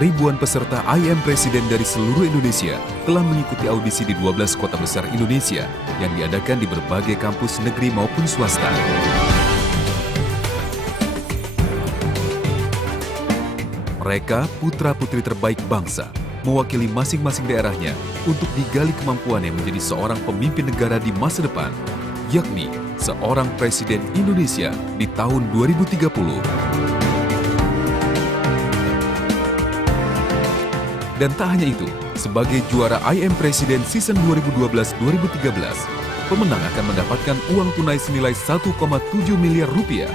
ribuan peserta I Am Presiden dari seluruh Indonesia telah mengikuti audisi di 12 kota besar Indonesia yang diadakan di berbagai kampus negeri maupun swasta. Mereka putra-putri terbaik bangsa, mewakili masing-masing daerahnya untuk digali kemampuannya menjadi seorang pemimpin negara di masa depan, yakni seorang Presiden Indonesia di tahun 2030. Dan tak hanya itu, sebagai juara I Am Presiden Season 2012-2013, pemenang akan mendapatkan uang tunai senilai 1,7 miliar rupiah.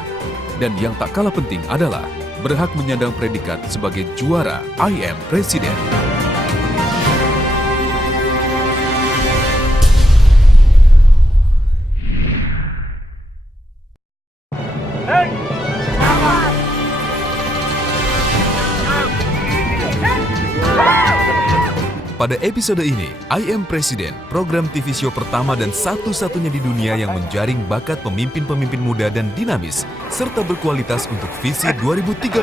Dan yang tak kalah penting adalah berhak menyandang predikat sebagai juara I Am Presiden. Pada episode ini, I Am Presiden, program TV show pertama dan satu-satunya di dunia yang menjaring bakat pemimpin-pemimpin muda dan dinamis, serta berkualitas untuk visi 2030.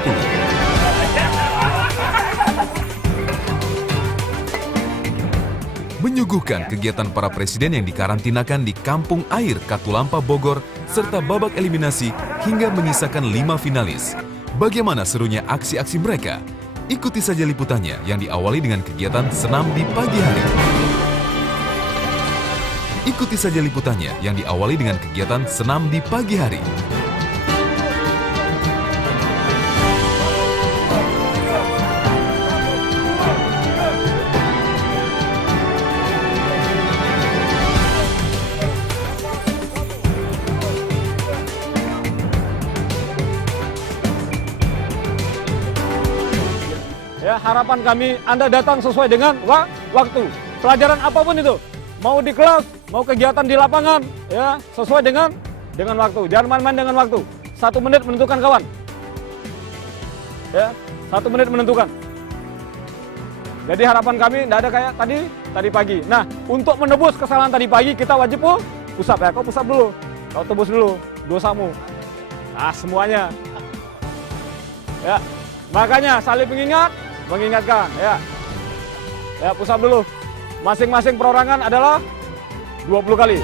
Menyuguhkan kegiatan para presiden yang dikarantinakan di Kampung Air, Katulampa, Bogor, serta babak eliminasi hingga menyisakan 5 finalis. Bagaimana serunya aksi-aksi mereka? Ikuti saja liputannya yang diawali dengan kegiatan senam di pagi hari. Ikuti saja liputannya yang diawali dengan kegiatan senam di pagi hari. Ya, harapan kami Anda datang sesuai dengan waktu. Pelajaran apapun itu, mau di kelas, mau kegiatan di lapangan, ya sesuai dengan waktu. Jangan main-main dengan waktu. 1 menit menentukan kawan. Ya, 1 menit menentukan. Jadi harapan kami tidak ada kayak tadi pagi. Nah, untuk menebus kesalahan tadi pagi kita wajib push up ya. Kau push up dulu, kau tebus dulu dosamu. Nah, semuanya. Ya, makanya saling mengingatkan ya. Ya, push up dulu. Masing-masing perorangan adalah 20 kali.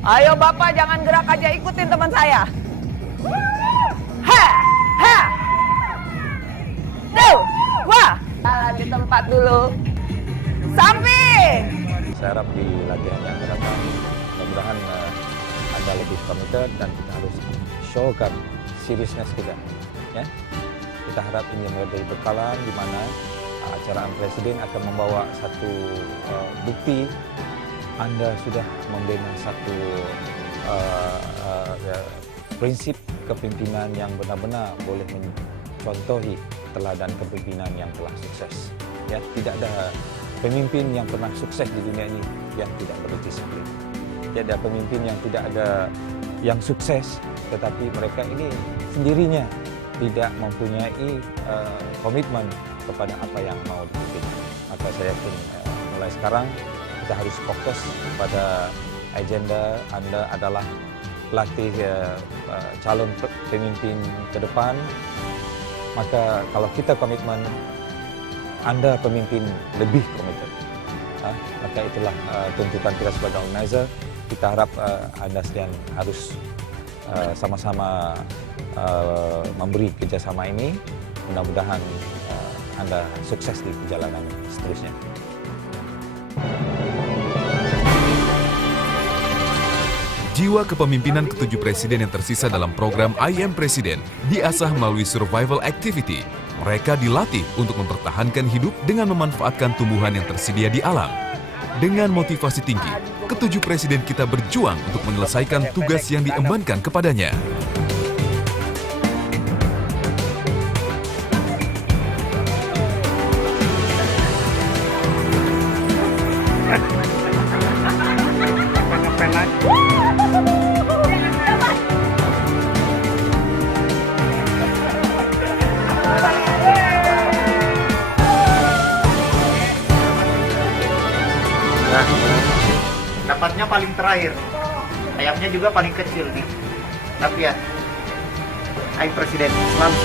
Ayo Bapak jangan gerak aja, ikutin teman saya. Ha, ha. Tuh, wah. Di tempat dulu. Samping. Saya harap di latihan yang akan datang, mudah-mudahan Anda lebih committed dan kita harus showkan seriousness kita. Ya. Kita harap ini menjadi bekalan di mana acara Presiden akan membawa satu bukti Anda sudah membina satu prinsip kepemimpinan yang benar-benar boleh mencontohi teladan kepemimpinan yang telah sukses. Ya, tidak ada pemimpin yang pernah sukses di dunia ini yang tidak berdisiplin. Tidak ada pemimpin yang tidak ada yang sukses, tetapi mereka ini sendirinya tidak mempunyai komitmen kepada apa yang mau dipimpin. Maka saya yakin mulai sekarang kita harus fokus pada agenda Anda adalah pelatih calon pemimpin ke depan. Maka kalau kita komitmen, Anda pemimpin lebih komited. Maka itulah tuntutan kita sebagai organizer. Kita harap Anda sekalian harus sama-sama memberi kerjasama ini. Mudah-mudahan Anda sukses di perjalanan seterusnya. Jiwa kepemimpinan ketujuh presiden yang tersisa dalam program I Am Presiden diasah melalui survival activity. Mereka dilatih untuk mempertahankan hidup dengan memanfaatkan tumbuhan yang tersedia di alam. Dengan motivasi tinggi, ketujuh presiden kita berjuang untuk menyelesaikan tugas yang diembankan kepadanya. Dapatnya paling terakhir. Ayamnya juga paling kecil nih. Tapi ya, ayam presiden selalu.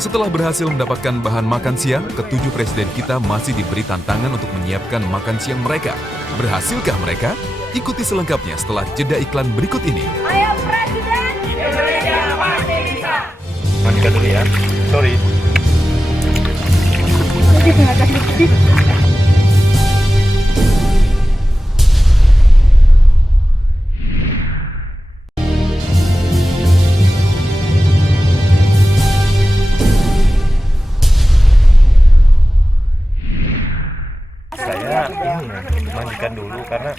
Setelah berhasil mendapatkan bahan makan siang, ketujuh presiden kita masih diberi tantangan untuk menyiapkan makan siang mereka. Berhasilkah mereka? Ikuti selengkapnya setelah jeda iklan berikut ini. Ayo Presiden, Indonesia pasti bisa. Mandikan dulu ya. Sorry. Saya ini mandikan dulu karena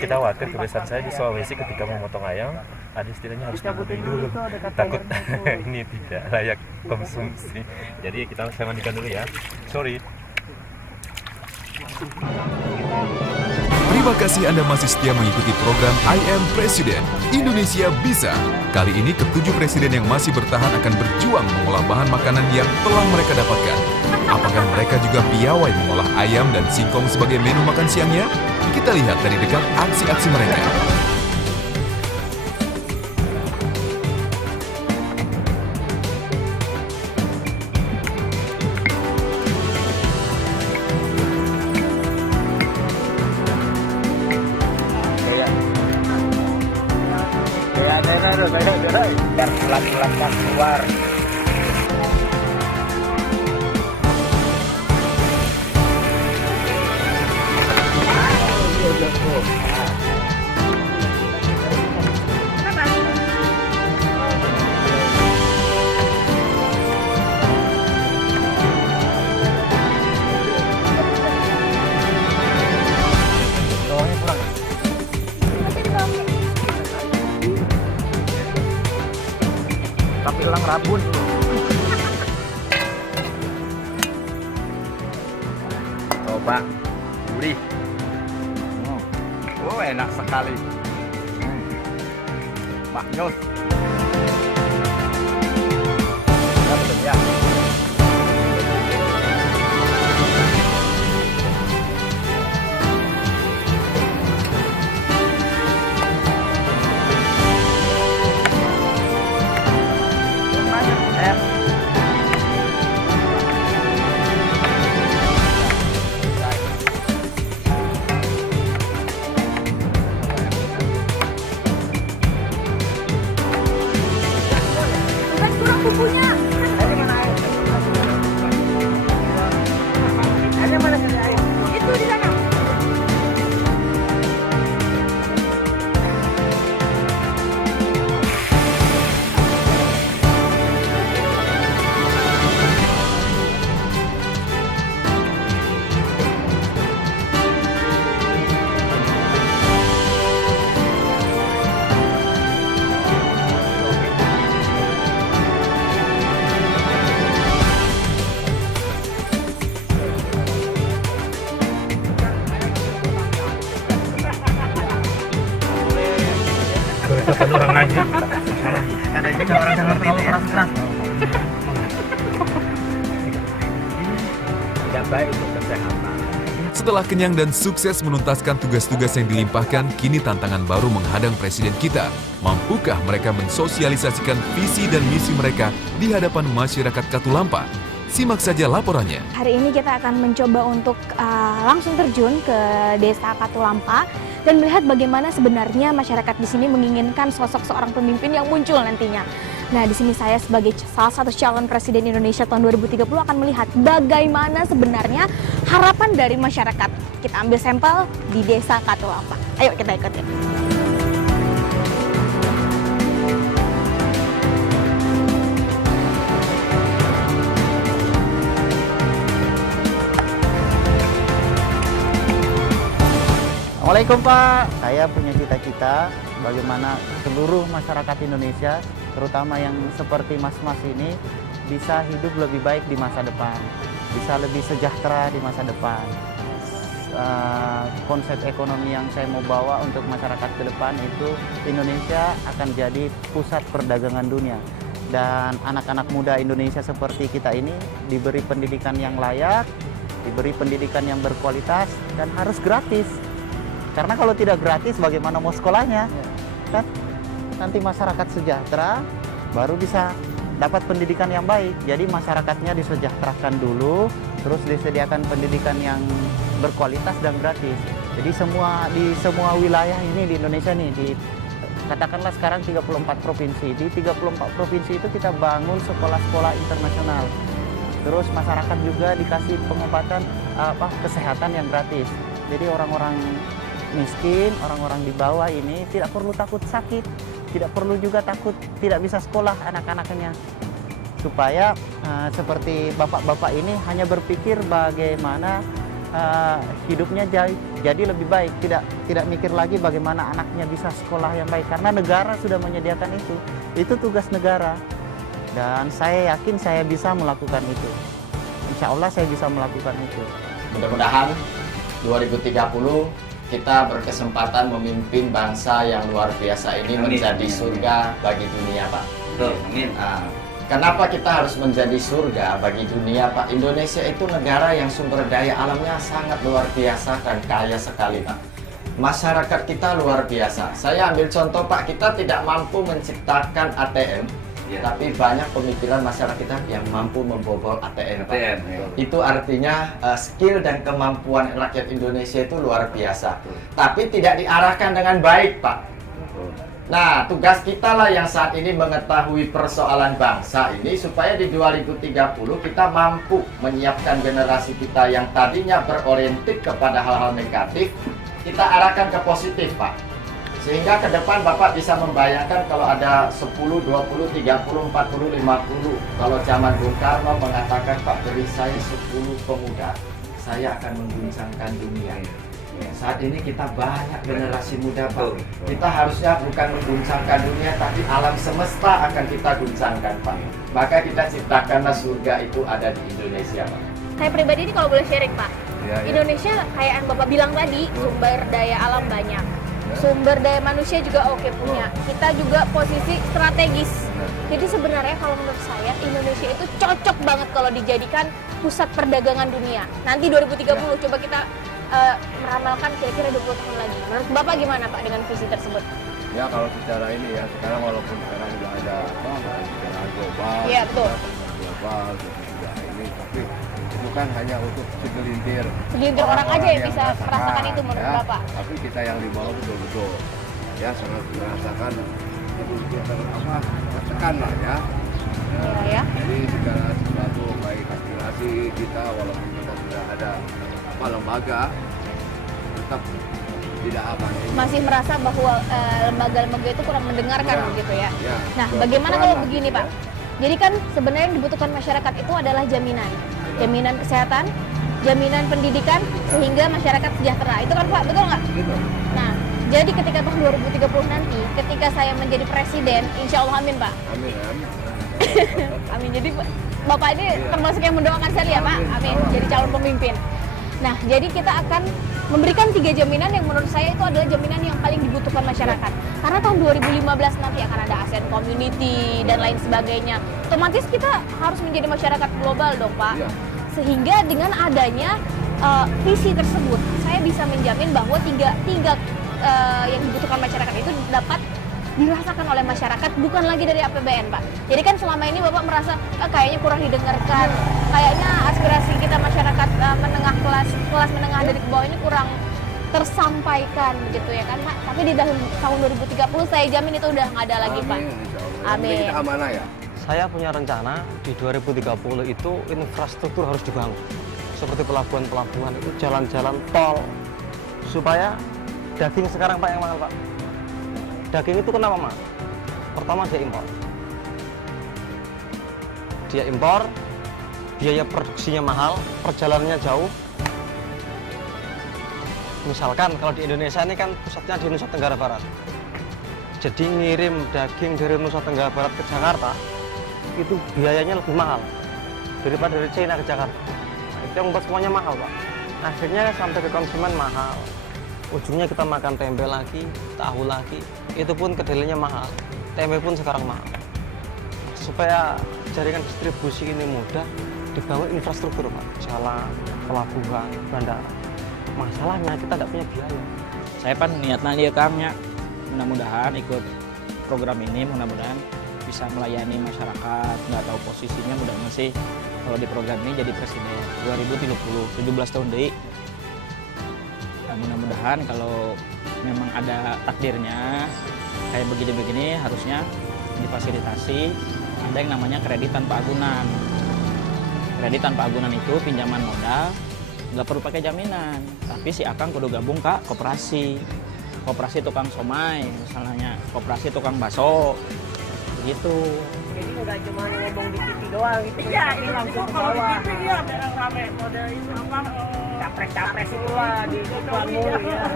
kita khawatir kebiasaan saya di Sulawesi ketika memotong ayam ada istilahnya harus dibunuh dulu, takut ini tidak layak konsumsi, jadi saya mandikan dulu ya. Sorry. Terima kasih Anda masih setia mengikuti program I Am Presiden. Indonesia bisa. Kali ini ketujuh presiden yang masih bertahan akan berjuang mengolah bahan makanan yang telah mereka dapatkan. Apakah mereka juga piawai mengolah ayam dan singkong sebagai menu makan siangnya? Kita lihat dari dekat aksi-aksi mereka. Dan pelan-pelan keluar. Tapi elang rabun. Coba, gurih. Oh, enak sekali. Maknyus. Ya, betul ya. Bukunya. Ada mana air? Itu di sana. Orang aja. Ada juga orang yang terlalu keras-keras. Tidak baik untuk kesehatan. Setelah kenyang dan sukses menuntaskan tugas-tugas yang dilimpahkan, kini tantangan baru menghadang presiden kita. Mampukah mereka mensosialisasikan visi dan misi mereka di hadapan masyarakat Katulampa? Simak saja laporannya. Hari ini kita akan mencoba untuk langsung terjun ke Desa Katulampa dan melihat bagaimana sebenarnya masyarakat di sini menginginkan sosok seorang pemimpin yang muncul nantinya. Nah, di sini saya sebagai salah satu calon presiden Indonesia tahun 2030 akan melihat bagaimana sebenarnya harapan dari masyarakat. Kita ambil sampel di Desa Katulampa. Ayo kita ikutin. Assalamualaikum Pak, saya punya cita-cita bagaimana seluruh masyarakat Indonesia, terutama yang seperti mas-mas ini, bisa hidup lebih baik di masa depan, bisa lebih sejahtera di masa depan. Konsep ekonomi yang saya mau bawa untuk masyarakat ke depan itu Indonesia akan jadi pusat perdagangan dunia. Dan anak-anak muda Indonesia seperti kita ini diberi pendidikan yang layak, diberi pendidikan yang berkualitas, dan harus gratis. Karena kalau tidak gratis, bagaimana mau sekolahnya? Kan? Nanti masyarakat sejahtera, baru bisa dapat pendidikan yang baik. Jadi masyarakatnya disejahterakan dulu, terus disediakan pendidikan yang berkualitas dan gratis. Jadi di semua wilayah ini di Indonesia nih, katakanlah sekarang 34 provinsi. Di 34 provinsi itu kita bangun sekolah-sekolah internasional. Terus masyarakat juga dikasih pengobatan kesehatan yang gratis. Jadi orang-orang miskin, orang-orang di bawah ini tidak perlu takut sakit, tidak perlu juga takut tidak bisa sekolah anak-anaknya. Supaya seperti bapak-bapak ini hanya berpikir bagaimana hidupnya jadi lebih baik, tidak mikir lagi bagaimana anaknya bisa sekolah yang baik, karena negara sudah menyediakan itu tugas negara, dan saya yakin saya bisa melakukan itu. Insya Allah saya bisa melakukan itu. Mudah-mudahan 2030 kita berkesempatan memimpin bangsa yang luar biasa ini menjadi surga bagi dunia, Pak. Betul, amin. Kenapa kita harus menjadi surga bagi dunia, Pak? Indonesia itu negara yang sumber daya alamnya sangat luar biasa dan kaya sekali, Pak. Masyarakat kita luar biasa. Saya ambil contoh, Pak, kita tidak mampu menciptakan ATM, tapi banyak pemikiran masyarakat kita yang mampu membobol ATM, Pak. Itu artinya skill dan kemampuan rakyat Indonesia itu luar biasa. Tapi tidak diarahkan dengan baik, Pak. Nah, tugas kita lah yang saat ini mengetahui persoalan bangsa ini supaya di 2030 kita mampu menyiapkan generasi kita yang tadinya beroriented kepada hal-hal negatif, kita arahkan ke positif, Pak. Sehingga ke depan Bapak bisa membayangkan kalau ada 10, 20, 30, 40, 50. Kalau zaman Bung Karno mengatakan, Pak, beri saya 10 pemuda, saya akan mengguncangkan dunia. Saat ini kita banyak generasi muda, Pak. Kita harusnya bukan mengguncangkan dunia, tapi alam semesta akan kita guncangkan, Pak. Maka kita ciptakanlah surga itu ada di Indonesia, Pak. Saya pribadi ini kalau boleh sharing, Pak. Indonesia kayak yang Bapak bilang tadi, sumber daya alam banyak. Sumber daya manusia juga oke punya. Kita juga posisi strategis. Jadi sebenarnya kalau menurut saya Indonesia itu cocok banget kalau dijadikan pusat perdagangan dunia. Nanti 2030 coba kita meramalkan kira-kira 20 tahun lagi. Menurut Bapak gimana, Pak, dengan visi tersebut? Ya, kalau secara ini ya, sekarang walaupun sekarang sudah ada secara global, Iya, betul. Global juga ini, tapi itu kan hanya untuk segelintir orang aja yang bisa merasakan itu menurut Bapak. Tapi kita yang di bawah betul-betul ya sangat merasakan tekan lah ya. Ya. Jadi segala sesuatu baik aspirasi kita walaupun kita sudah ada lembaga tetap tidak aman. Masih merasa bahwa lembaga-lembaga itu kurang mendengarkan begitu ya. Nah, bagaimana kalau begini, Pak? Jadi kan sebenarnya yang dibutuhkan masyarakat itu adalah jaminan kesehatan, jaminan pendidikan, sehingga masyarakat sejahtera. Itu kan, Pak, betul nggak? Betul. Nah, jadi ketika tahun 2030 nanti, ketika saya menjadi presiden, insya Allah amin, Pak. Amin. Amin. Jadi Bapak ini termasuk yang mendoakan saya ya, Pak. Amin. Jadi calon pemimpin. Nah, jadi kita akan memberikan 3 jaminan yang menurut saya itu adalah jaminan yang paling dibutuhkan masyarakat. Karena tahun 2015 nanti akan ada ASEAN Community dan lain sebagainya. Otomatis kita harus menjadi masyarakat global dong, Pak. Sehingga dengan adanya visi tersebut, saya bisa menjamin bahwa tiga yang dibutuhkan masyarakat itu dapat dirasakan oleh masyarakat, bukan lagi dari APBN, Pak. Jadi kan selama ini Bapak merasa kayaknya kurang didengarkan, kayaknya aspirasi kita masyarakat menengah kelas menengah dari ke bawah ini kurang tersampaikan gitu ya kan, Pak. Tapi di tahun 2030 saya jamin itu udah nggak ada lagi, Pak. Amin. Kita amanah ya. Saya punya rencana di 2030 itu infrastruktur harus dibangun. Seperti pelabuhan-pelabuhan itu, jalan-jalan tol. Supaya daging sekarang, Pak, yang mahal, Pak. Daging itu kenapa, Mas? Pertama dia impor. Dia impor, biaya produksinya mahal, perjalanannya jauh. Misalkan kalau di Indonesia ini kan pusatnya di Nusa Tenggara Barat. Jadi ngirim daging dari Nusa Tenggara Barat ke Jakarta itu biayanya lebih mahal daripada dari China ke Jakarta. Nah, itu yang membuat semuanya mahal, Pak. Akhirnya sampai ke konsumen mahal. Ujungnya kita makan tempe lagi, tahu lagi, itu pun kedelainya mahal. Tempe pun sekarang mahal. Supaya jaringan distribusi ini mudah, dibangun infrastruktur, Pak. Jalan, pelabuhan, bandara. Masalahnya kita tidak punya biaya. Saya pan niatnya dia Kangnya, mudah-mudahan ikut program ini, mudah-mudahan bisa melayani masyarakat. Nggak tahu posisinya, mudah-mudahan sih kalau di program ini jadi presiden 2030, 17 tahun deh. Nah, mudah-mudahan kalau memang ada takdirnya kayak begini-begini harusnya difasilitasi ada yang namanya kredit tanpa agunan. Kredit tanpa agunan itu pinjaman modal, nggak perlu pakai jaminan, tapi si akang kudu gabung ke koperasi tukang somai misalnya, koperasi tukang bakso gitu. Jadi udah cuma ngomong di TV doang gitu. Iya, ini langsung ke kalau di bawah. TV iya memang rame model itu apa Capres-capres itu lah di iklan mulu ya.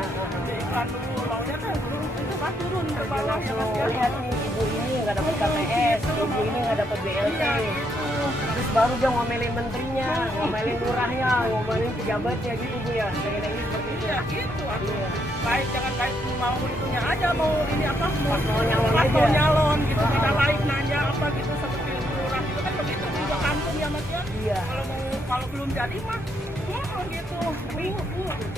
di iklan dulu maunya kan itu kan turun ke Jadi bawah ya langsung Mas ya. lihat nih ibu ini nggak dapat KPS, ibu ini nggak dapat BLT. Iya, gitu. Terus baru dia ngomelin menterinya, ngomelin lurahnya, ngomelin pejabatnya gitu Bu ya. Kayak ini seperti itu. Iya gitu atuh. Iya. Baik jangan baik mau itunya aja mau ini apa Mau nyalon mau aja. nyalon gitu tidak baik nanya apa gitu seperti lurah itu kan begitu juga kampung ya Mas ya. Iya. Kalau belum jadi mah gitu. Tapi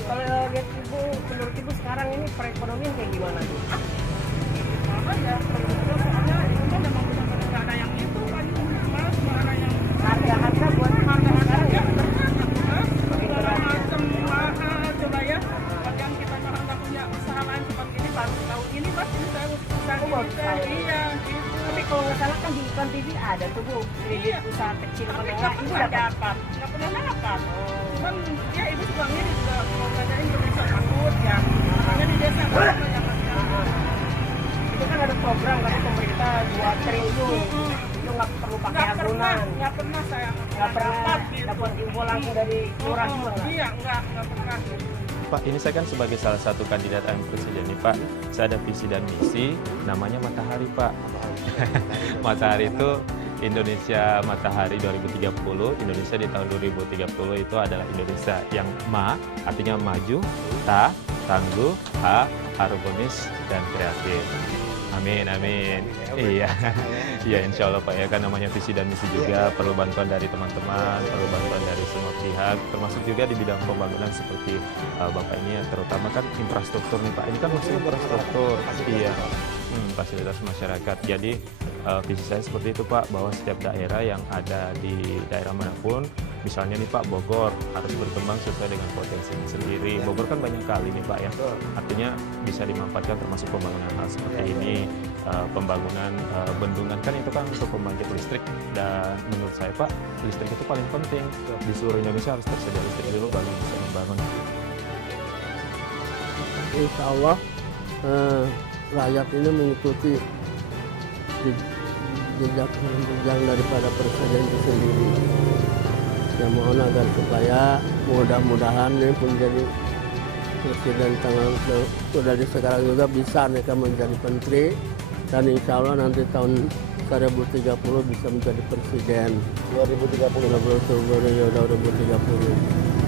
kalau lihat ibu, menurut ibu sekarang ini perekonomian kayak gimana Bu? Apa ya soalnya itu kan memang benar-benar nggak ada yang itu kan Mas, nggak ada yang Harga-harga buat harga-harga sekarang ya? segala macam mahal coba ya. Padahal kita malah nggak punya usaha lain seperti ini baru tahun ini Mas ini saya usaha Oh, baru gitu. tahu. Iya gitu. Tapi kalau nggak salah kan di iklan TV ada tuh Bu, kredit Iya. usaha kecil Tapi menengah nggak ibu pernah dapat. dapat, nggak pernah dapat. Cuman ya ibu suka ngiri juga kalau belajar Indonesia takut ya. Makanya di desa kan banyak masyarakat. Itu kan ada program dari pemerintah 2 triliun. Itu nggak perlu pakai agunan. Nggak pernah saya Nggak pernah dapat gitu. dapat info langsung dari lurah juga nggak? Iya nggak pernah. Pak, ini saya kan sebagai salah satu kandidat AM Presiden nih Pak. Saya ada visi dan misi, namanya Matahari Pak. Matahari itu Indonesia Matahari 2030, Indonesia di tahun 2030 itu adalah Indonesia yang artinya maju, tangguh, harmonis, dan kreatif. Amin, amin. Iya, iya insya Allah Pak ya, kan namanya visi dan misi juga, perlu bantuan dari teman-teman, perlu bantuan dari semua pihak, termasuk juga di bidang pembangunan seperti Bapak ini ya, terutama kan infrastruktur nih Pak, ini kan masih infrastruktur, iya, fasilitas masyarakat. Jadi visi saya seperti itu Pak, bahwa setiap daerah yang ada di daerah manapun, misalnya nih Pak Bogor harus berkembang sesuai dengan potensinya sendiri. Bogor kan banyak kali nih Pak ya, artinya bisa dimanfaatkan termasuk pembangunan hal seperti ini, pembangunan bendungan kan itu kan untuk pembangkit listrik, dan menurut saya Pak listrik itu paling penting di seluruh Indonesia, harus tersedia listrik dulu baru bisa membangun. Insya Allah rakyat ini mengikuti jejak daripada presiden itu sendiri. Ya mohon agar supaya mudah-mudahan ini pun jadi presiden dari sekarang juga bisa mereka menjadi menteri, dan insya Allah nanti tahun 2030 bisa menjadi presiden. 2030.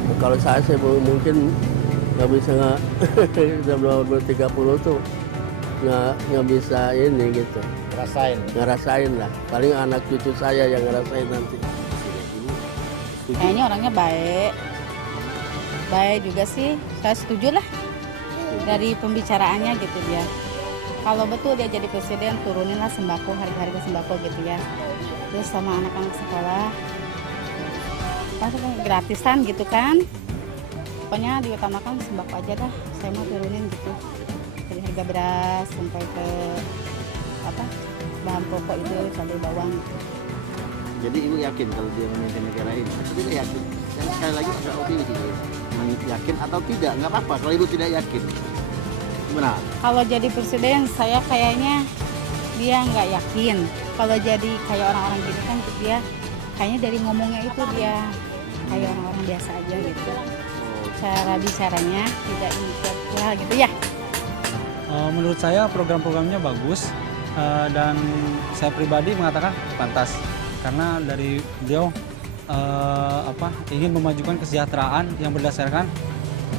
Nah, kalau saya sih mungkin nggak bisa 2030 tuh nggak bisa ini gitu. Ngerasain lah. Paling anak cucu saya yang ngerasain nanti. Kayaknya orangnya baik juga sih, saya setuju lah dari pembicaraannya gitu dia. Kalau betul dia jadi presiden, turuninlah sembako, harga-harga sembako gitu ya. Terus sama anak-anak sekolah, masuk gratisan gitu kan. Pokoknya diutamakan sembako aja dah, saya mau turunin gitu. Dari harga beras sampai ke bahan pokok itu, cabai bawang gitu. Jadi ibu yakin kalau dia memimpin negara ini? Atau tidak yakin? Dan sekali lagi sudah optimis ibu. Yakin atau tidak? Nggak apa-apa kalau ibu tidak yakin. Gimana? Kalau jadi presiden saya kayaknya dia nggak yakin. Kalau jadi kayak orang-orang gini kan dia kayaknya dari ngomongnya itu dia kayak orang-orang biasa aja gitu. Cara bicaranya tidak intelektual gitu ya. Menurut saya program-programnya bagus dan saya pribadi mengatakan pantas karena dari beliau ingin memajukan kesejahteraan yang berdasarkan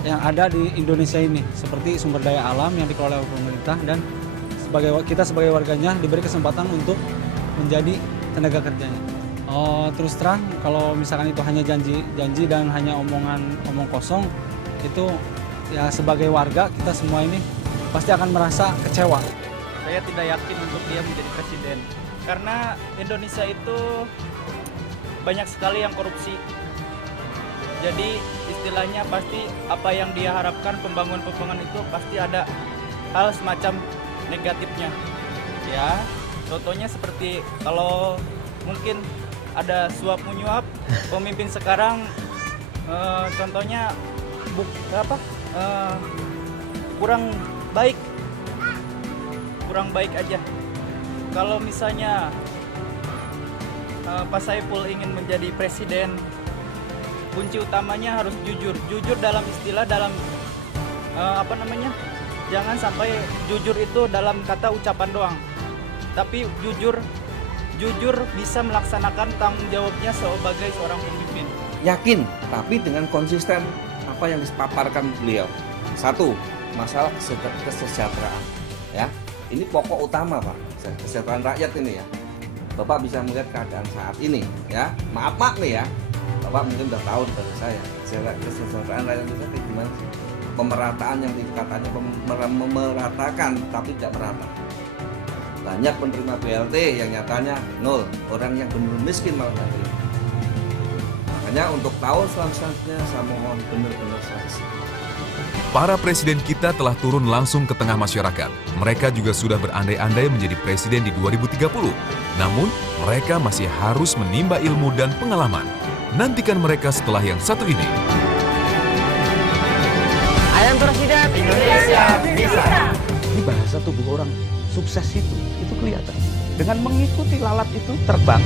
yang ada di Indonesia ini seperti sumber daya alam yang dikelola oleh pemerintah dan kita sebagai warganya diberi kesempatan untuk menjadi tenaga kerjanya. Terus terang kalau misalkan itu hanya janji dan hanya omong kosong itu ya sebagai warga kita semua ini pasti akan merasa kecewa. Saya tidak yakin untuk dia menjadi presiden karena Indonesia itu banyak sekali yang korupsi. Jadi istilahnya pasti apa yang dia harapkan pembangunan itu pasti ada hal semacam negatifnya. Ya, contohnya seperti kalau mungkin ada suap menyuap pemimpin sekarang, contohnya kurang baik aja. Kalau misalnya Pak Saiful ingin menjadi presiden, kunci utamanya harus jujur dalam istilah jangan sampai jujur itu dalam kata ucapan doang, tapi jujur bisa melaksanakan tanggung jawabnya sebagai seorang pemimpin. Yakin, tapi dengan konsisten apa yang dipaparkan beliau. Satu, masalah kesejahteraan. Ya, ini pokok utama Pak, kesejahteraan rakyat ini ya. Bapak bisa melihat keadaan saat ini ya. Maaf nih ya, Bapak mungkin udah tahu dari saya kesejahteraan rakyat Indonesia kayak gimana sih? Pemerataan yang katanya memeratakan tapi tidak merata. Banyak penerima BLT yang nyatanya nol, orang yang benar miskin malah nanti. Makanya untuk tahun selanjutnya saya mohon benar-benar selesai. Para presiden kita telah turun langsung ke tengah masyarakat. Mereka juga sudah berandai-andai menjadi presiden di 2030. Namun, mereka masih harus menimba ilmu dan pengalaman. Nantikan mereka setelah yang satu ini. Ayam Presiden Indonesia bisa. Ini bahasa tubuh orang sukses itu kelihatan. Dengan mengikuti lalat itu terbang.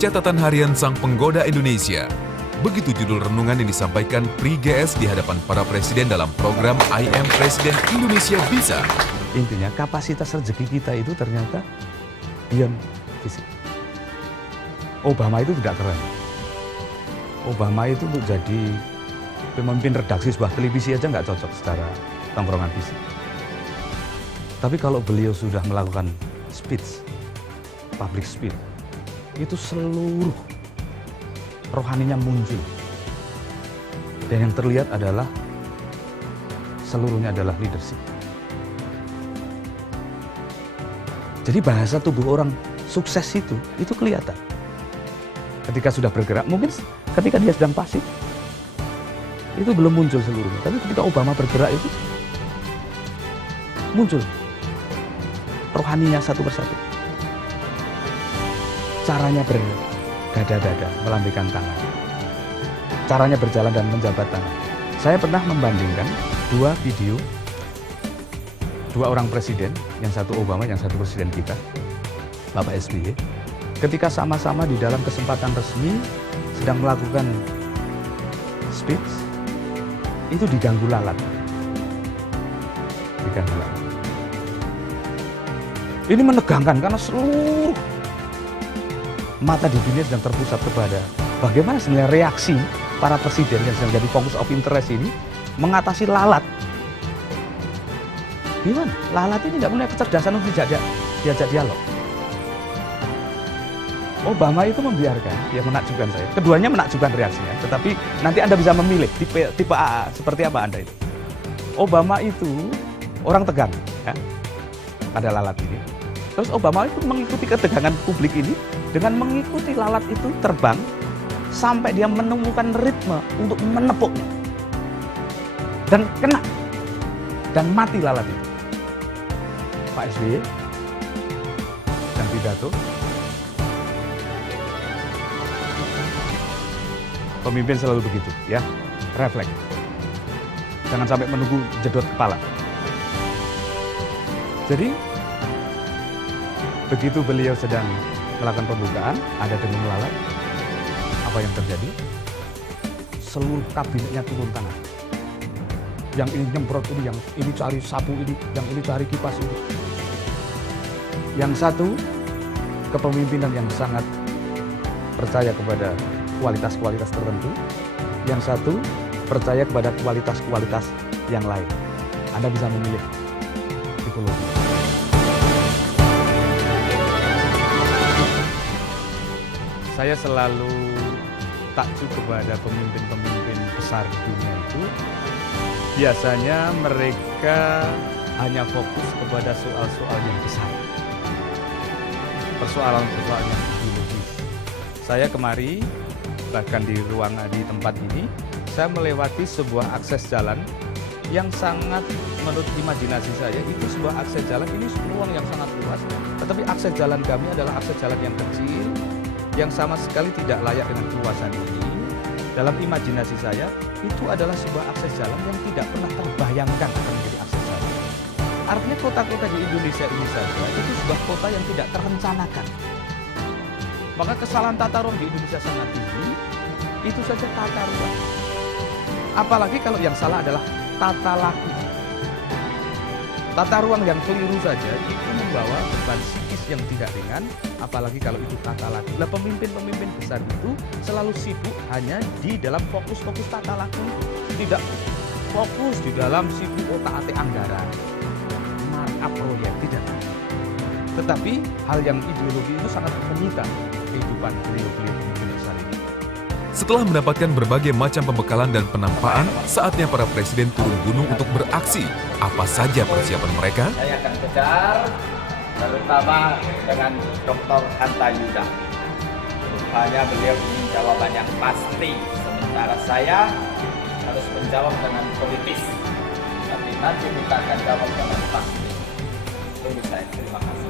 Catatan Harian Sang Penggoda Indonesia. Begitu judul renungan yang disampaikan Pri GS di hadapan para presiden dalam program I Am Presiden Indonesia Bisa. Intinya kapasitas rezeki kita itu ternyata beyond fisik. Obama itu tidak keren. Obama itu untuk jadi pemimpin redaksi sebuah televisi aja nggak cocok secara tongkrongan fisik. Tapi kalau beliau sudah melakukan speech, public speech, itu seluruh rohaninya muncul. Dan yang terlihat adalah seluruhnya adalah leadership. Jadi bahasa tubuh orang sukses itu kelihatan. Ketika sudah bergerak, mungkin ketika dia sedang pasif, itu belum muncul seluruhnya. Tapi ketika Obama bergerak itu muncul rohaninya satu persatu. Caranya berdada-dada, melambaikan tangan. Caranya berjalan dan menjabat tangan. Saya pernah membandingkan dua video, dua orang presiden, yang satu Obama, yang satu presiden kita, Bapak SBY, ketika sama-sama di dalam kesempatan resmi sedang melakukan speech, itu diganggu lalat. Diganggu lalat. Ini menegangkan karena seluruh mata di dunia sedang terpusat kepada bagaimana sebenarnya reaksi para presiden yang sedang jadi fokus of interest ini mengatasi lalat. Gimana? Lalat ini nggak punya kecerdasan untuk diajak dialog. Obama itu membiarkan, ya menakjubkan saya. Keduanya menakjubkan reaksinya, tetapi nanti Anda bisa memilih tipe A seperti apa Anda itu. Obama itu orang tegang, ya, pada lalat ini. Terus Obama itu mengikuti ketegangan publik ini dengan mengikuti lalat itu terbang sampai dia menemukan ritme untuk menepuknya. Dan kena. Dan mati lalat itu. Pak SBY dan pidato. Pemimpin selalu begitu, ya, refleks. Jangan sampai menunggu jedot kepala. Jadi, begitu beliau sedang melakukan pembukaan, ada dengung lalat, apa yang terjadi? Seluruh kabinetnya turun tangan. Yang ini nyemprot ini, yang ini cari sapu ini, yang ini cari kipas ini. Yang satu, kepemimpinan yang sangat percaya kepada kualitas-kualitas tertentu. Yang satu, percaya kepada kualitas-kualitas yang lain. Anda bisa memilih tipologi. Saya selalu takjub kepada pemimpin-pemimpin besar di dunia itu. Biasanya mereka hanya fokus kepada soal-soal yang besar. Persoalan-persoalan yang ideologis. Saya kemari, bahkan di ruang di tempat ini, saya melewati sebuah akses jalan yang sangat, menurut imajinasi saya, itu sebuah akses jalan, ini ruang yang sangat luas. Tetapi akses jalan kami adalah akses jalan yang kecil, yang sama sekali tidak layak dengan keluasan ini. Dalam imajinasi saya, itu adalah sebuah akses jalan yang tidak pernah terbayangkan akan menjadi akses jalan. Artinya kota-kota di Indonesia ini saja, itu sebuah kota yang tidak terencanakan. Maka kesalahan tata ruang di Indonesia sangat tinggi, itu saja tata ruang. Apalagi kalau yang salah adalah tata laku. Tata ruang yang keliru saja itu membawa beban psikis yang tidak ringan, apalagi kalau itu tata laku. Nah, pemimpin-pemimpin besar itu selalu sibuk hanya di dalam fokus-fokus tata laku, tidak fokus di dalam sibuk otak-atik anggaran, markup proyek, tidak. Tetapi hal yang ideologi itu sangat menyita kehidupan beliau-beliau pemimpin besar ini. Setelah mendapatkan berbagai macam pembekalan dan penampaan, saatnya para presiden turun gunung untuk beraksi. Apa saja persiapan mereka? Saya akan kejar, terutama dengan Dr. Hanta Yuda. Rupanya beliau ingin jawaban yang pasti, sementara saya harus menjawab dengan politis. Tapi nanti kita akan jawab dengan pasti. Tunggu saya, terima kasih.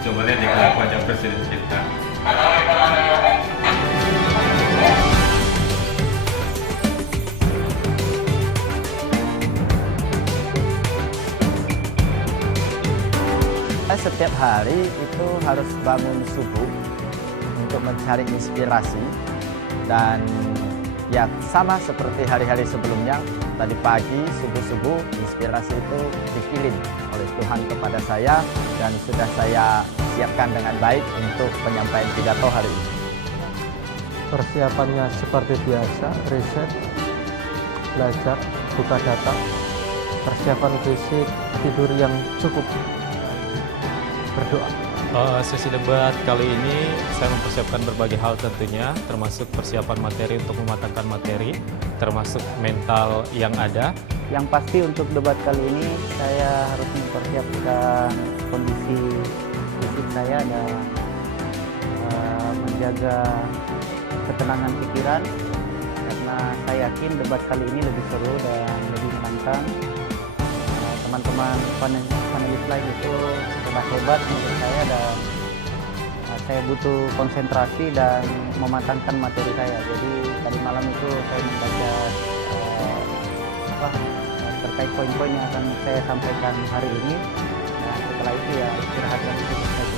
Coba lihat dengan wajah presiden kita. Setiap hari itu harus bangun subuh untuk mencari inspirasi, dan ya sama seperti hari-hari sebelumnya. Tadi pagi subuh-subuh inspirasi itu dikirim oleh Tuhan kepada saya dan sudah saya siapkan dengan baik untuk penyampaian pidato hari ini. Persiapannya seperti biasa, riset, belajar, buka data, persiapan fisik, tidur yang cukup, berdoa. Sesi debat kali ini saya mempersiapkan berbagai hal tentunya, termasuk persiapan materi untuk mematangkan materi, termasuk mental yang ada. Yang pasti untuk debat kali ini saya harus mempersiapkan kondisi fisik saya dan menjaga ketenangan pikiran, karena saya yakin debat kali ini lebih seru dan lebih menantang. Teman-teman panelis lain itu hebat menurut saya, dan saya butuh konsentrasi dan mematangkan materi saya. Jadi tadi malam itu saya membaca terkait poin-poin yang akan saya sampaikan hari ini, Nah, setelah itu ya istirahat dan tidur saja.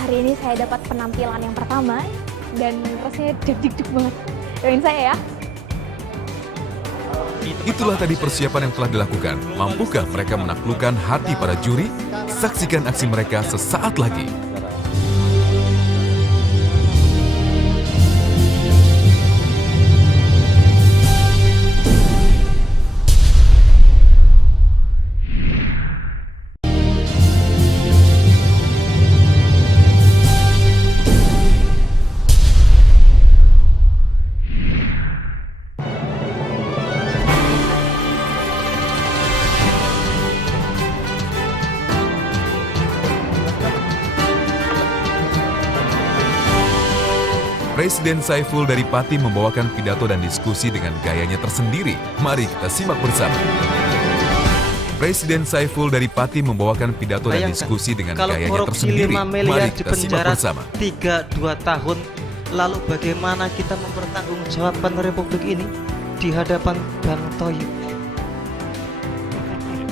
Hari ini saya dapat penampilan yang pertama dan rasanya deg-deg banget. Doain saya ya. Itulah tadi persiapan yang telah dilakukan. Mampukah mereka menaklukkan hati para juri? Saksikan aksi mereka sesaat lagi. Presiden Saiful dari Pati membawakan pidato dan diskusi dengan gayanya tersendiri. Mari kita simak bersama. Presiden Saiful dari Pati membawakan pidato dan diskusi dengan gayanya tersendiri. Mari kita simak bersama. 3-2 tahun, lalu bagaimana kita mempertanggungjawabkan Republik ini di hadapan Bang Thoyib.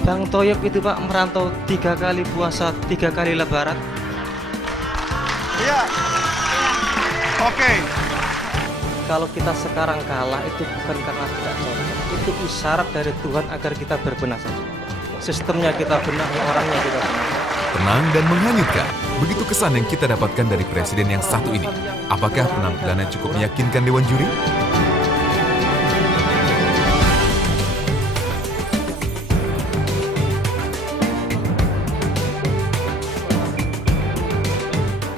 Bang Thoyib itu Pak merantau 3 kali puasa, 3 kali lebaran. Iya. Oke. Kalau kita sekarang kalah itu bukan karena tidak cocok, itu isyarat dari Tuhan agar kita berbenah saja. Sistemnya kita benahi, orangnya kita benahi. Tenang dan menghanyutkan. Begitu kesan yang kita dapatkan dari presiden yang satu ini. Apakah penampilannya cukup meyakinkan Dewan Juri?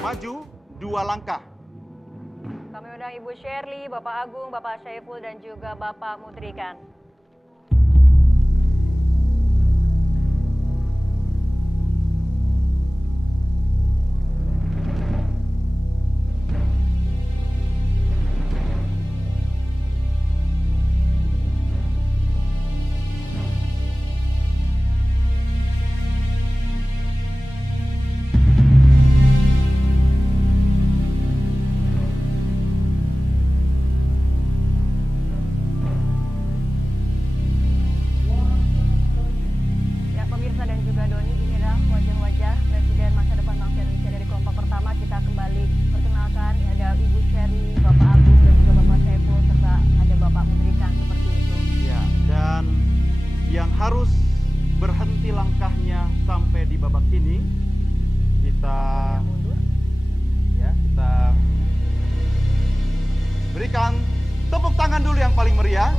Maju 2 langkah. Kami undang Ibu Shirley, Bapak Agung, Bapak Saiful, dan juga Bapak Mudrikan. Harus berhenti langkahnya sampai di babak ini. Kita berikan tepuk tangan dulu yang paling meriah.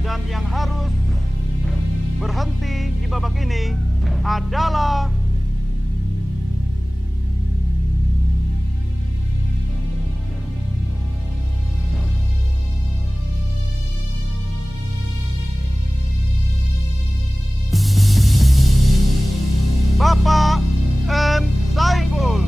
Dan yang harus berhenti di babak ini adalah Bapak M. Saiful.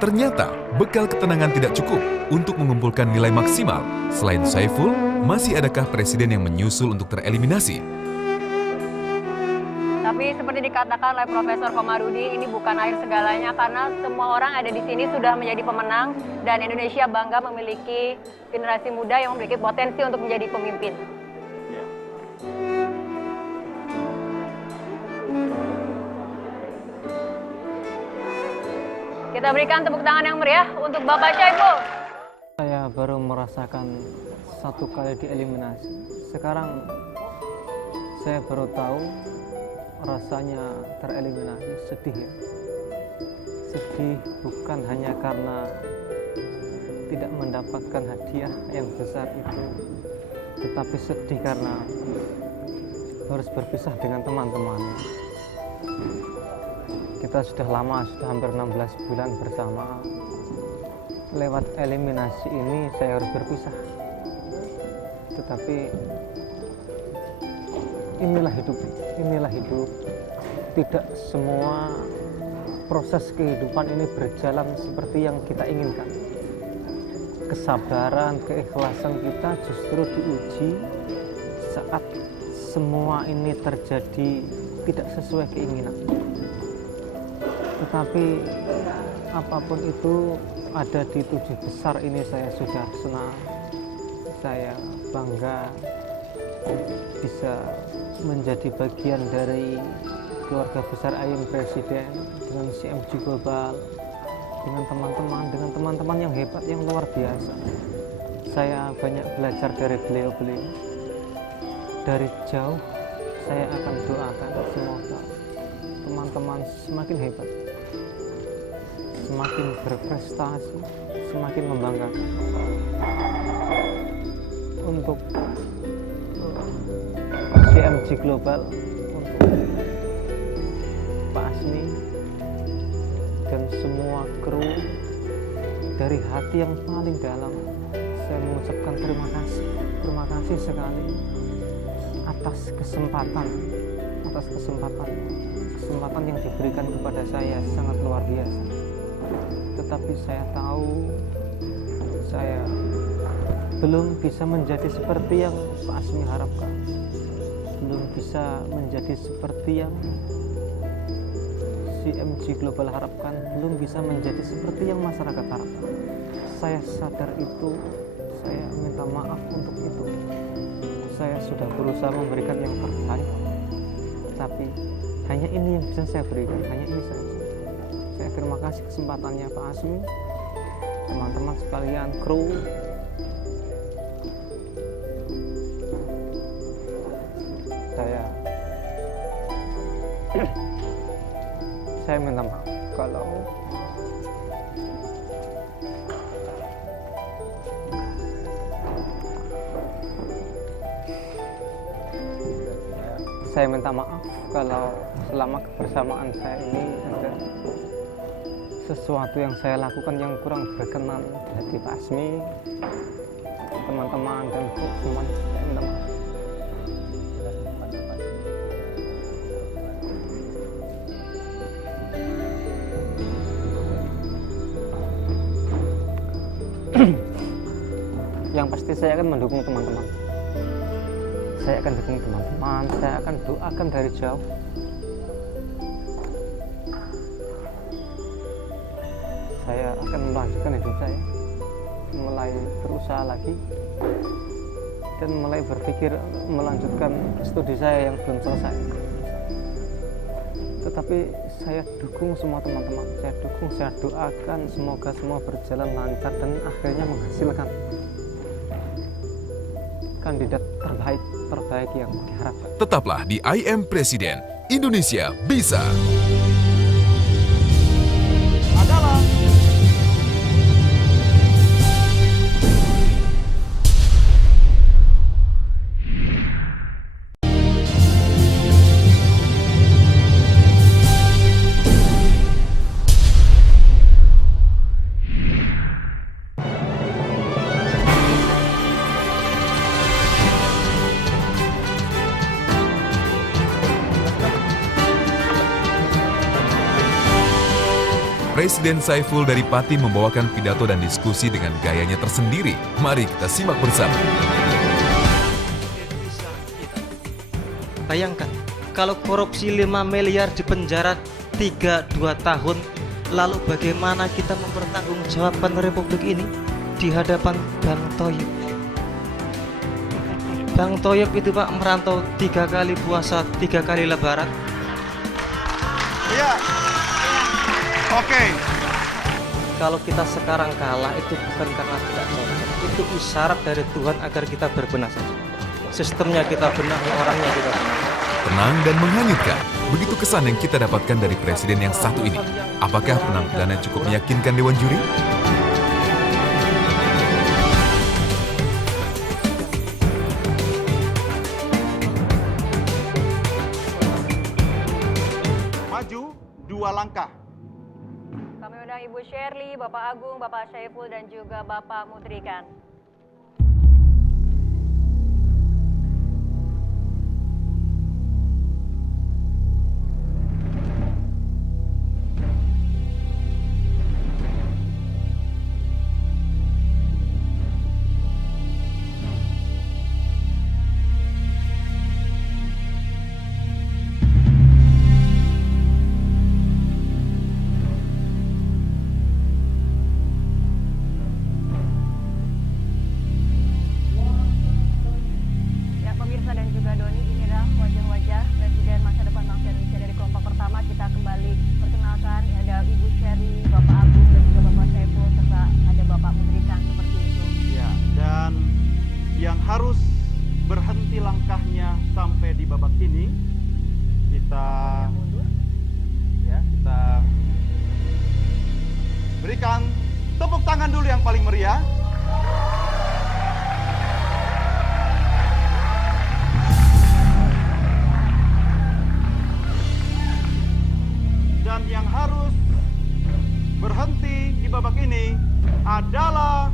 Ternyata bekal ketenangan tidak cukup untuk mengumpulkan nilai maksimal. Selain Saiful, masih adakah presiden yang menyusul untuk tereliminasi? Tapi seperti dikatakan oleh Profesor Komarudi, ini bukan akhir segalanya karena semua orang ada di sini sudah menjadi pemenang dan Indonesia bangga memiliki generasi muda yang memiliki potensi untuk menjadi pemimpin. Kita berikan tepuk tangan yang meriah untuk Bapak Saiful. Saya baru merasakan 1 kali dieliminasi. Sekarang saya baru tahu rasanya tereliminasi. Sedih ya. Sedih bukan hanya karena tidak mendapatkan hadiah yang besar itu, tetapi sedih karena harus berpisah dengan teman-teman. Kita sudah lama, sudah hampir 16 bulan bersama. Lewat eliminasi ini saya harus berpisah. Tetapi inilah hidup. Tidak semua proses kehidupan ini berjalan seperti yang kita inginkan. Kesabaran, keikhlasan kita justru diuji saat semua ini terjadi tidak sesuai keinginan. Tetapi apapun itu ada di 7 besar ini saya sudah senang. Saya bangga bisa menjadi bagian dari keluarga besar I Am President dengan CMG Global, dengan teman-teman yang hebat, yang luar biasa. Saya banyak belajar dari beliau-beliau. Dari jauh saya akan doakan semoga teman-teman semakin hebat, semakin berprestasi, semakin membanggakan. Untuk CMG Global, untuk Pak Asmi dan semua kru, dari hati yang paling dalam saya mengucapkan terima kasih sekali atas kesempatan yang diberikan kepada saya sangat luar biasa. Tetapi saya tahu saya belum bisa menjadi seperti yang Pak Asmi harapkan, belum bisa menjadi seperti yang CMG Global harapkan, belum bisa menjadi seperti yang masyarakat harapkan. Saya sadar itu, saya minta maaf untuk itu. Saya sudah berusaha memberikan yang terbaik, tapi hanya ini yang bisa saya berikan, hanya ini saja. Saya terima kasih kesempatannya Pak Asmi, teman-teman sekalian, kru. Saya minta maaf kalau selama kebersamaan saya ini ada sesuatu yang saya lakukan yang kurang berkenan di hati Pak Asmi, teman-teman dan semuanya. Saya minta maaf. Yang pasti saya akan mendukung teman-teman. Saya akan dukung teman-teman, saya akan doakan dari jauh. Saya akan melanjutkan hidup saya, mulai berusaha lagi, dan mulai berpikir melanjutkan studi saya yang belum selesai. Tetapi saya dukung semua teman-teman, saya doakan semoga semua berjalan lancar dan akhirnya menghasilkan kandidat terbaik yang diharapkan. Tetaplah di I Am Presiden, Indonesia bisa. Adalah Presiden Saiful dari Pati membawakan pidato dan diskusi dengan gayanya tersendiri. Mari kita simak bersama. Bayangkan, kalau korupsi 5 miliar di penjara 2 tahun, lalu bagaimana kita mempertanggungjawabkan Republik ini di hadapan Bang Thoyib. Bang Thoyib itu Pak merantau 3 kali puasa, 3 kali lebaran. Iya. Oke. Kalau kita sekarang kalah itu bukan karena tidak cocok, itu isyarat dari Tuhan agar kita berbenah saja. Sistemnya kita benahi, orangnya kita benahi. Tenang dan menghanyutkan, begitu kesan yang kita dapatkan dari presiden yang satu ini. Apakah penampilannya cukup meyakinkan Dewan Juri? Maju 2 langkah. Kami undang Ibu Shirley, Bapak Agung, Bapak Saiful, dan juga Bapak Mutrikan. Berikan tepuk tangan dulu yang paling meriah. Dan yang harus berhenti di babak ini adalah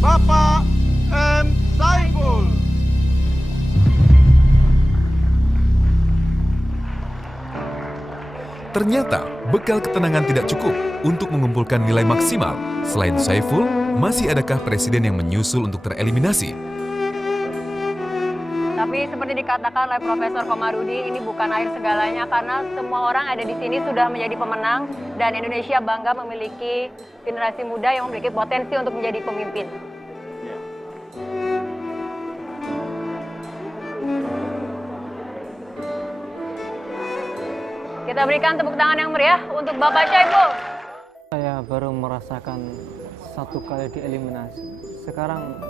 Bapak M. Saiful. Ternyata bekal ketenangan tidak cukup untuk mengumpulkan nilai maksimal. Selain Saiful, masih adakah presiden yang menyusul untuk tereliminasi? Tapi seperti dikatakan oleh Profesor Komarudi, ini bukan akhir segalanya karena semua orang ada di sini sudah menjadi pemenang dan Indonesia bangga memiliki generasi muda yang memiliki potensi untuk menjadi pemimpin. Kita berikan tepuk tangan yang meriah untuk Bapak Saiful. Saya baru merasakan 1 kali dieliminasi. Sekarang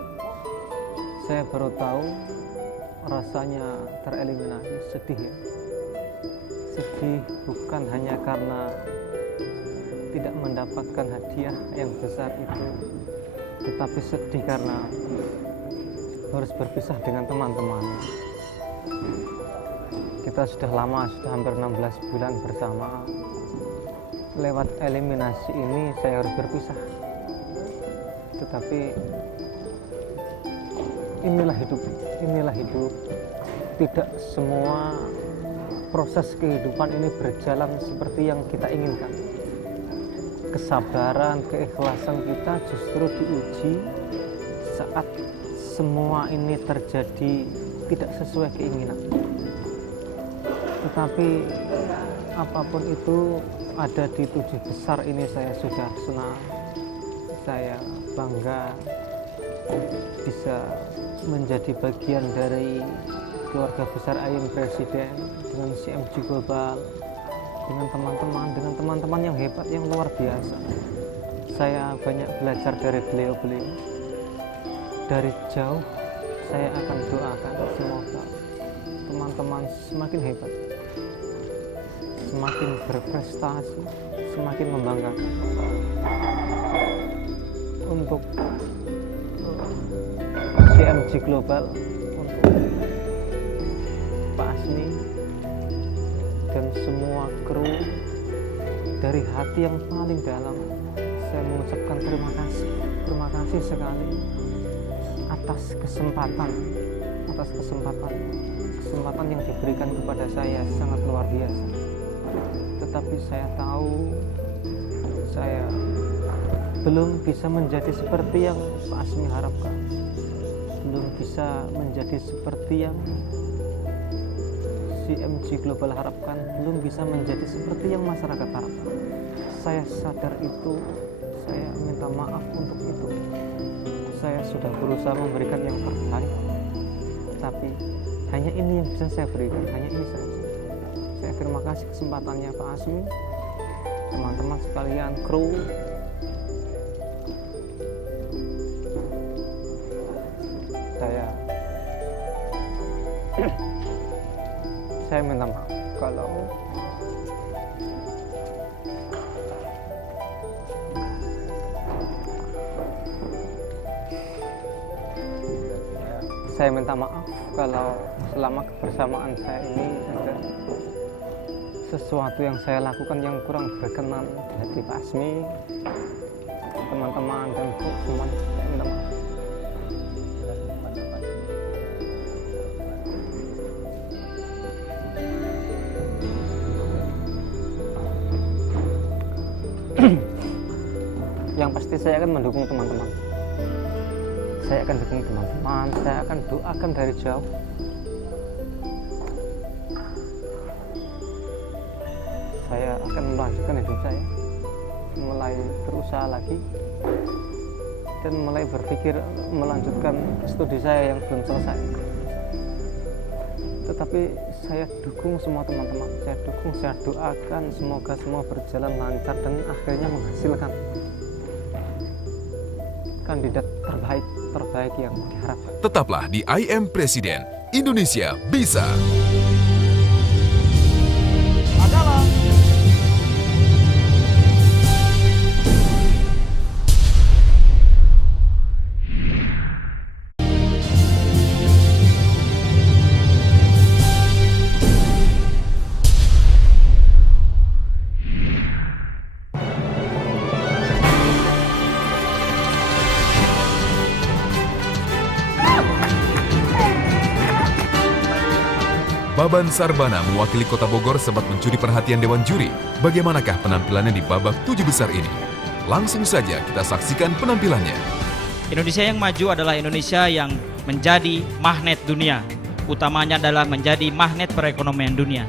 saya baru tahu rasanya tereliminasi. Sedih ya. Sedih bukan hanya karena tidak mendapatkan hadiah yang besar itu, tetapi sedih karena harus berpisah dengan teman-teman. Kita sudah lama, sudah hampir 16 bulan bersama. Lewat eliminasi ini saya harus berpisah. Tetapi inilah hidup, inilah hidup. Tidak semua proses kehidupan ini berjalan seperti yang kita inginkan. Kesabaran, keikhlasan kita justru diuji saat semua ini terjadi tidak sesuai keinginan. Tetapi apapun itu ada di 7 besar ini saya sudah senang, saya bangga bisa menjadi bagian dari keluarga besar IM Presiden dengan CMG Global, dengan teman-teman yang hebat, yang luar biasa. Saya banyak belajar dari beliau-beliau. Dari jauh saya akan doakan semoga teman-teman semakin hebat, semakin berprestasi, semakin membanggakan. Untuk CMG Global, untuk Pak Asmi dan semua kru, dari hati yang paling dalam saya mengucapkan terima kasih sekali atas kesempatan yang diberikan kepada saya sangat luar biasa. Tetapi saya tahu saya belum bisa menjadi seperti yang Pak Asmi harapkan, belum bisa menjadi seperti yang CMG Global harapkan, belum bisa menjadi seperti yang masyarakat harapkan. Saya sadar itu, saya minta maaf untuk itu. Saya sudah berusaha memberikan yang terbaik, tapi hanya ini yang bisa saya berikan, hanya ini saja. Saya terima kasih kesempatannya Pak Asmi, teman-teman sekalian, kru. Saya minta maaf kalau selama kebersamaan saya ini ada sesuatu yang saya lakukan yang kurang berkenan di hati Pak Asmi, teman-teman dan semuanya. Saya minta maaf. Yang pasti saya akan mendukung teman-teman. Saya akan dukung teman-teman, saya akan doakan dari jauh. Saya akan melanjutkan hidup saya, mulai berusaha lagi, dan mulai berpikir melanjutkan studi saya yang belum selesai. Tetapi saya dukung semua teman-teman, saya dukung, saya doakan semoga semua berjalan lancar dan akhirnya menghasilkan. kandidat terbaik yang diharapkan. Tetaplah di I Am Presiden, Indonesia bisa. Adalah Baban Sarbana mewakili Kota Bogor sempat mencuri perhatian Dewan Juri. Bagaimanakah penampilannya di babak 7 besar ini? Langsung saja kita saksikan penampilannya. Indonesia yang maju adalah Indonesia yang menjadi magnet dunia. Utamanya adalah menjadi magnet perekonomian dunia.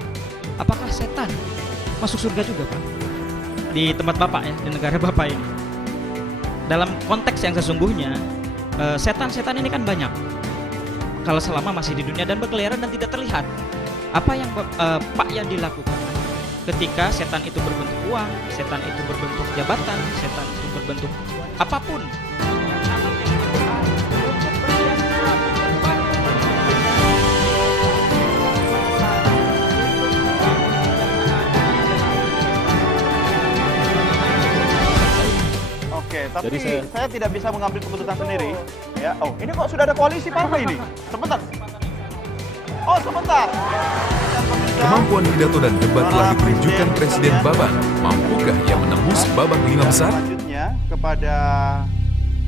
Apakah setan masuk surga juga, Pak? Di tempat Bapak ya, di negara Bapak ini. Dalam konteks yang sesungguhnya, setan-setan ini kan banyak. Kalau selama masih di dunia dan berkeliaran dan tidak terlihat. Apa yang Pak Yandi lakukan ketika setan itu berbentuk uang, setan itu berbentuk jabatan, setan itu berbentuk apapun. Oke, tapi saya tidak bisa mengambil keputusan sendiri. Ya, oh ini kok sudah ada koalisi partai ini? Sebentar. Oh sebentar. Kemampuan pidato dan debat telah ditunjukkan Presiden Baban. Mampukah ia menembus babak 5 besar? Selanjutnya kepada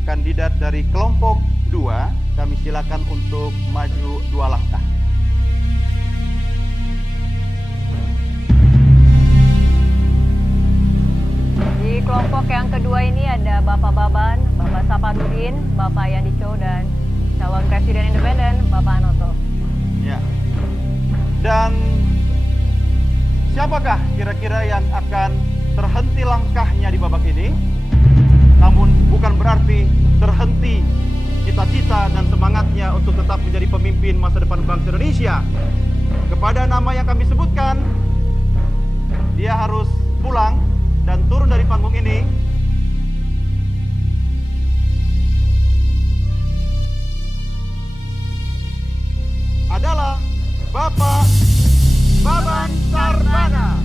kandidat dari kelompok 2, kami silakan untuk maju 2 langkah. Di kelompok yang kedua ini ada Bapak Baban, Bapak Saparudin, Bapak Yandi Chow, dan calon Presiden Independen Bapak Anoto. Ya. Dan siapakah kira-kira yang akan terhenti langkahnya di babak ini? Namun bukan berarti terhenti cita-cita dan semangatnya untuk tetap menjadi pemimpin masa depan bangsa Indonesia. Kepada nama yang kami sebutkan, dia harus pulang dan turun dari panggung ini. Adalah Bapak Baban Sarbana.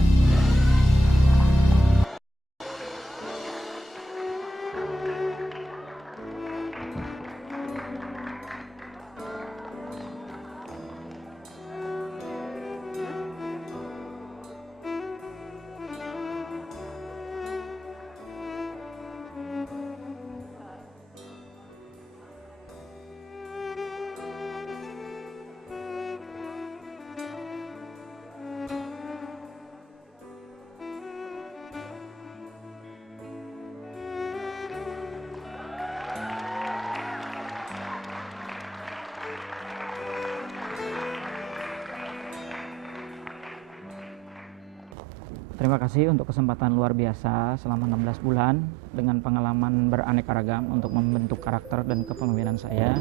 Terima kasih untuk kesempatan luar biasa selama 16 bulan dengan pengalaman beraneka ragam untuk membentuk karakter dan kepemimpinan saya.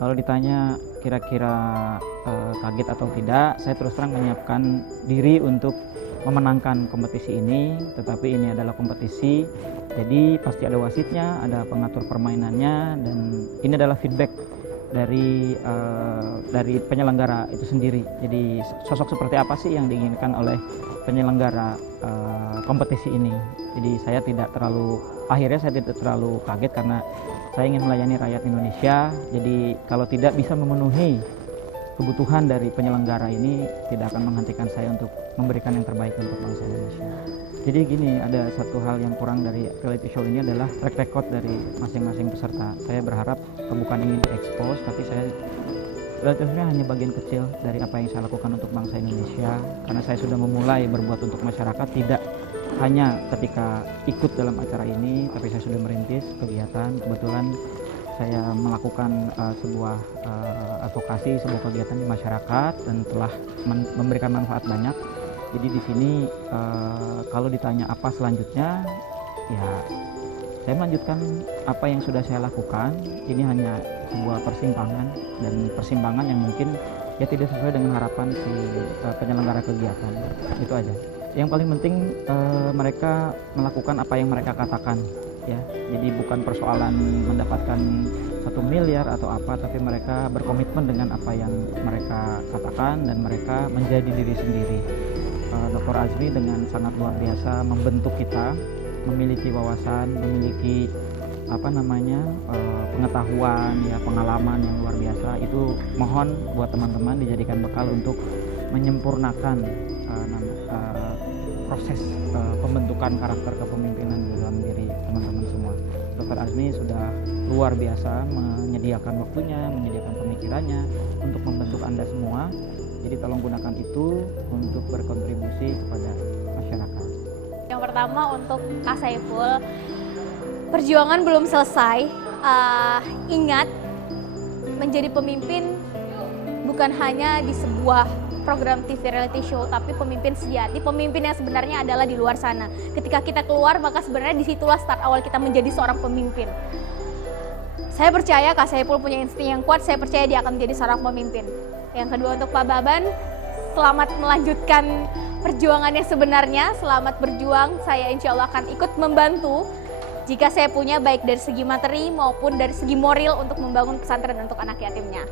Kalau ditanya kira-kira kaget atau tidak, saya terus terang menyiapkan diri untuk memenangkan kompetisi ini, tetapi ini adalah kompetisi, jadi pasti ada wasitnya, ada pengatur permainannya, dan ini adalah feedback dari penyelenggara itu sendiri. Jadi sosok seperti apa sih yang diinginkan oleh penyelenggara kompetisi ini. Jadi saya tidak terlalu kaget karena saya ingin melayani rakyat Indonesia. Jadi kalau tidak bisa memenuhi kebutuhan dari penyelenggara ini, tidak akan menghentikan saya untuk memberikan yang terbaik untuk bangsa Indonesia. Jadi gini, ada satu hal yang kurang dari reality show ini adalah track record dari masing-masing peserta. Saya berharap bukan ingin diekspos, tapi saya relatifnya hanya bagian kecil dari apa yang saya lakukan untuk bangsa Indonesia, karena saya sudah memulai berbuat untuk masyarakat, tidak hanya ketika ikut dalam acara ini, tapi saya sudah merintis kegiatan. Kebetulan saya melakukan sebuah advokasi, sebuah kegiatan di masyarakat dan telah memberikan manfaat banyak. Jadi di sini kalau ditanya apa selanjutnya, ya saya melanjutkan apa yang sudah saya lakukan. Ini hanya sebuah persimpangan, dan persimpangan yang mungkin ya tidak sesuai dengan harapan si penyelenggara kegiatan. Itu aja. Yang paling penting mereka melakukan apa yang mereka katakan. ya. Jadi bukan persoalan mendapatkan 1 miliar atau apa, tapi mereka berkomitmen dengan apa yang mereka katakan dan mereka menjadi diri sendiri. Dr. Azmi dengan sangat luar biasa membentuk kita, memiliki wawasan, memiliki pengetahuan, ya, pengalaman yang luar biasa. Itu mohon buat teman-teman dijadikan bekal untuk menyempurnakan proses pembentukan karakter kepemimpinan di dalam diri teman-teman semua. Dr. Azmi sudah luar biasa menyediakan waktunya, menyediakan pemikirannya untuk membentuk Anda semua. Jadi tolong gunakan itu untuk berkontribusi kepada masyarakat. Yang pertama untuk Kak Saiful, perjuangan belum selesai. Ingat, menjadi pemimpin bukan hanya di sebuah program TV reality show, tapi pemimpin sejati, pemimpin yang sebenarnya adalah di luar sana. Ketika kita keluar, maka sebenarnya disitulah start awal kita menjadi seorang pemimpin. Saya percaya Kak Saiful punya insting yang kuat, saya percaya dia akan menjadi seorang pemimpin. Yang kedua untuk Pak Baban, selamat melanjutkan perjuangan yang sebenarnya, selamat berjuang. Saya insya Allah akan ikut membantu jika saya punya, baik dari segi materi maupun dari segi moral untuk membangun pesantren untuk anak yatimnya.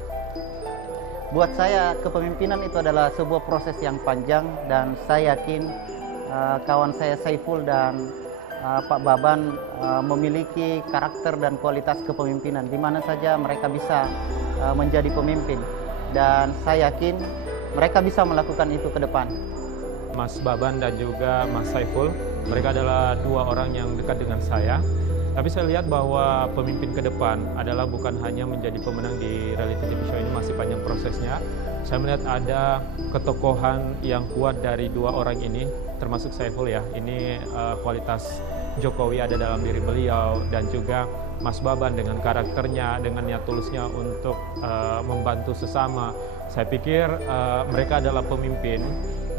Buat saya kepemimpinan itu adalah sebuah proses yang panjang, dan saya yakin kawan saya Saiful dan Pak Baban memiliki karakter dan kualitas kepemimpinan di mana saja mereka bisa menjadi pemimpin, dan saya yakin mereka bisa melakukan itu ke depan. Mas Baban dan juga Mas Saiful, mereka adalah 2 orang yang dekat dengan saya. Tapi saya lihat bahwa pemimpin ke depan adalah bukan hanya menjadi pemenang di reality TV show ini, masih panjang prosesnya. Saya melihat ada ketokohan yang kuat dari 2 orang ini, termasuk Saiful ya. Ini kualitas Jokowi ada dalam diri beliau, dan juga Mas Baban dengan karakternya, dengan niat tulusnya untuk membantu sesama. Saya pikir mereka adalah pemimpin.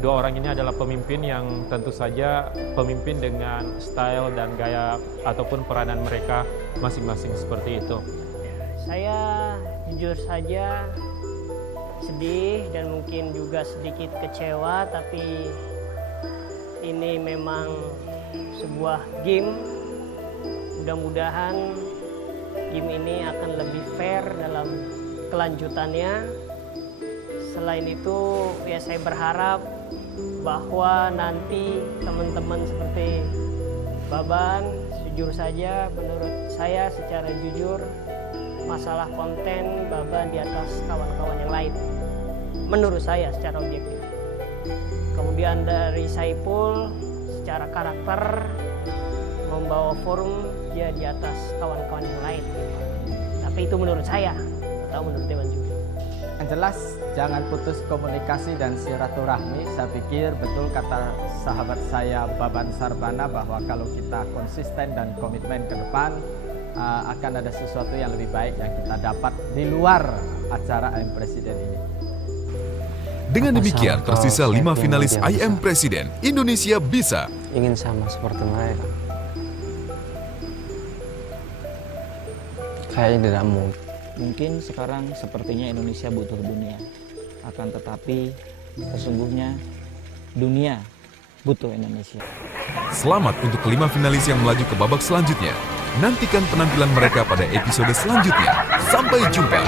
2 orang ini adalah pemimpin yang tentu saja pemimpin dengan style dan gaya ataupun peranan mereka masing-masing seperti itu. Saya jujur saja sedih dan mungkin juga sedikit kecewa, tapi ini memang sebuah game. Mudah-mudahan game ini akan lebih fair dalam kelanjutannya. Selain itu, ya saya berharap bahwa nanti teman-teman seperti Baban, jujur saja menurut saya secara jujur masalah konten Baban di atas kawan-kawan yang lain. Menurut saya secara objektif. Kemudian dari Saiful secara karakter membawa forum dia di atas kawan-kawan yang lain. Tapi itu menurut saya atau menurut Dewan Juri. Yang jelas jangan putus komunikasi dan silaturahmi. Saya pikir betul kata sahabat saya Baban Sarbana bahwa kalau kita konsisten dan komitmen ke depan akan ada sesuatu yang lebih baik yang kita dapat di luar acara I Am Presiden ini. Dengan demikian tersisa 5 finalis I Am Presiden. Indonesia bisa. Ingin sama seperti mereka. Kayaknya tidak mungkin. Mungkin sekarang sepertinya Indonesia butuh dunia. Akan tetapi sesungguhnya dunia butuh Indonesia. Selamat untuk 5 finalis yang melaju ke babak selanjutnya. Nantikan penampilan mereka pada episode selanjutnya. Sampai jumpa.